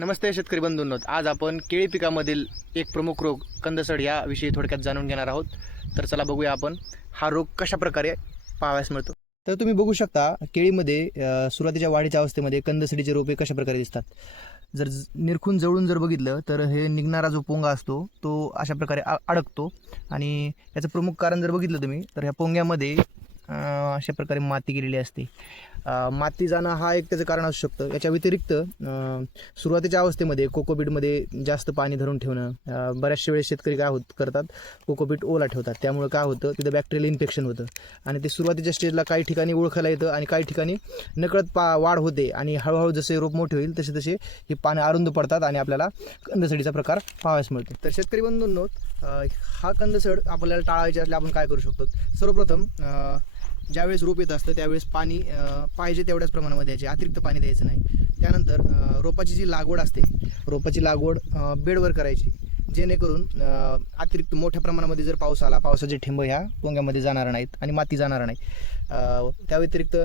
नमस्ते शेतकरी बंधूंनो, आज आपण केळी पिकामधील एक प्रमुख रोग कंदसड याविषयी थोडक्यात जाणून घेणार आहोत. तर चला बघूया आपण हा रोग कशा प्रकारे पाहावयास मिळतो. तर तुम्ही बघू शकता केळीमध्ये सुरुवातीच्या वाढीच्या अवस्थेमध्ये कंदसडीचे रोपे कशा प्रकारे दिसतात. जर निरखून जवळून जर बघितलं तर हे निघणारा जो पोंगा असतो तो अशा प्रकारे अडकतो आणि याचं प्रमुख कारण जर बघितलं तुम्ही तर ह्या पोंग्यामध्ये अशा प्रकारे माती गेलेली असते. माती जाणं हा एक त्याचं कारण असू शकतं. याच्या व्यतिरिक्त सुरुवातीच्या अवस्थेमध्ये कोकोपीटमध्ये जास्त पाणी धरून ठेवणं, बऱ्याचशा वेळेस शेतकरी काय करतात कोकोपीट ओला ठेवतात. त्यामुळे काय होतं तिथं बॅक्टेरियल इन्फेक्शन होतं आणि ते सुरुवातीच्या स्टेजला काही ठिकाणी ओळखायला येतं आणि काही ठिकाणी नकळत वाढ होते आणि हळूहळू जसे रोप मोठे होईल तसे तसे हे पानं अरुंद पडतात आणि आपल्याला कंदसडीचा प्रकार पाहावयास मिळतो. तर शेतकरी बंधूंनो, हा कंदसड आपल्याला टाळायचे असले आपण काय करू शकतो. सर्वप्रथम ज्यावेळेस रोप येत असतं त्यावेळेस पाणी पाहिजे तेवढ्याच प्रमाणामध्ये द्यायचे, अतिरिक्त पाणी द्यायचं नाही. त्यानंतर रोपाची जी लागवड असते रोपाची लागवड बेडवर करायची, जेणेकरून अतिरिक्त मोठ्या प्रमाणामध्ये जर पाऊस आला, पावसाचे ठेंब ह्या पोंग्यामध्ये जाणार नाहीत आणि माती जाणार नाही. त्या व्यतिरिक्त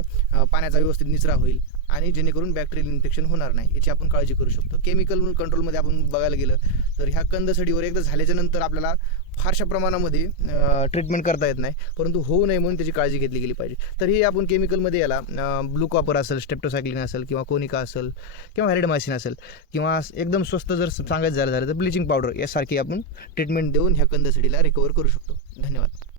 पाण्याचा व्यवस्थित निचरा होईल आणि जेणेकरून बॅक्टेरियल इन्फेक्शन होणार नाही याची आपण काळजी करू शकतो. केमिकल कंट्रोलमध्ये आपण बघायला गेलं तर ह्या कंदसडीवर एकदा झाल्याच्या नंतर आपल्याला फारशा प्रमाणामध्ये ट्रीटमेंट करता येत नाही, परंतु होऊ नये म्हणून त्याची काळजी घेतली गेली पाहिजे. तर ही आपण केमिकलमध्ये याला ब्लू कॉपर असेल, स्टेप्टोसायक्लिन असेल किंवा कोनिका असेल किंवा व्हॅरिडमायसिन असेल किंवा एकदम स्वस्त जर सांगायचं झालं तर ब्लिचिंग पावडर यासारखी आपण ट्रीटमेंट देऊन ह्या कंदसडीला रिकवर करू शकतो. धन्यवाद.